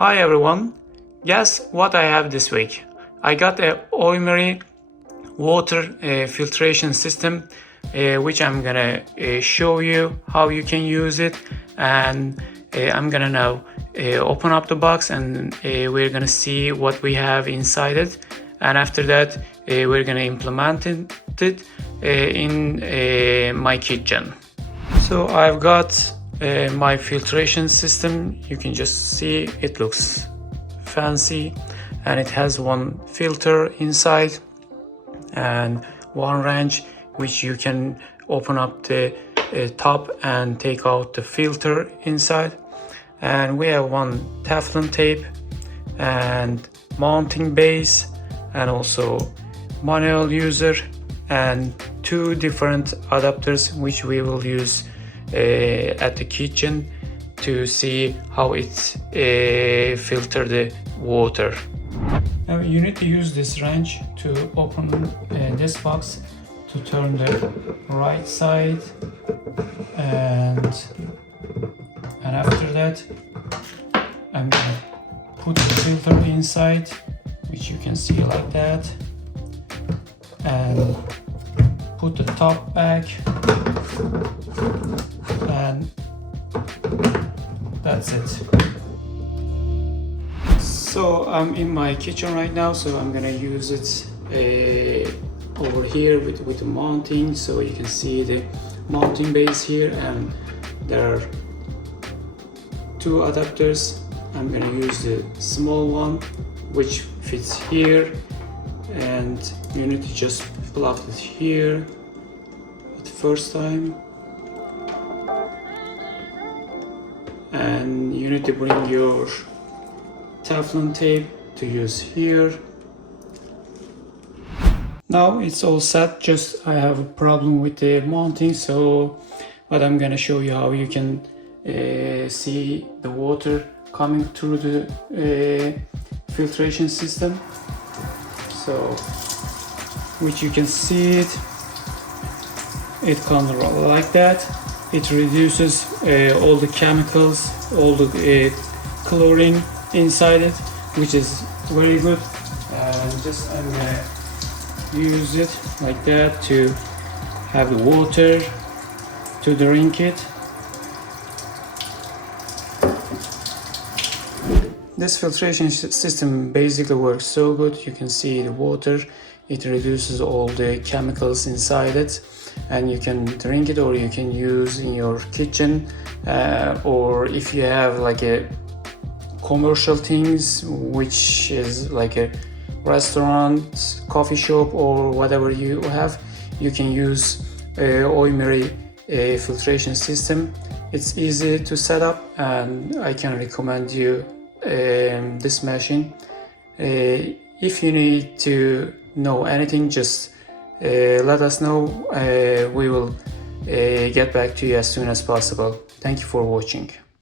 Hi everyone, guess what I have this week? I got a OEMIRY water filtration system which I'm gonna show you how you can use it, and I'm gonna now open up the box and we're gonna see what we have inside it, and after that we're gonna implement it in my kitchen. So I've got my filtration system. You can just see it looks fancy, and it has one filter inside and one wrench which you can open up the top and take out the filter inside, and we have one Teflon tape and mounting base and also manual user and two different adapters which we will use at the kitchen to see how it filter the water. Now you need to use this wrench to open this box to turn the right side, and after that I'm gonna put the filter inside, which you can see like that, and put the top back, and that's it. So I'm in my kitchen right now, so I'm gonna use it over here with the mounting. So you can see the mounting base here, and there are two adapters. I'm gonna use the small one which fits here, and you need to just plug it here at the first time, and you need to bring your Teflon tape to use here. Now it's all set, just I have a problem with the mounting, but I'm gonna show you how you can see the water coming through the filtration system. So which you can see it comes like that. It reduces all the chemicals, all the chlorine inside it, which is very good. Just I'm gonna use it like that to have the water to drink it. This filtration system basically works so good. You can see the water, it reduces all the chemicals inside it, and you can drink it, or you can use in your kitchen, or if you have like a commercial things, which is like a restaurant, coffee shop, or whatever you have, you can use OEMIRY filtration system. It's easy to set up, and I can recommend you this machine. If you need to know anything, just let us know. We will get back to you as soon as possible. Thank you for watching.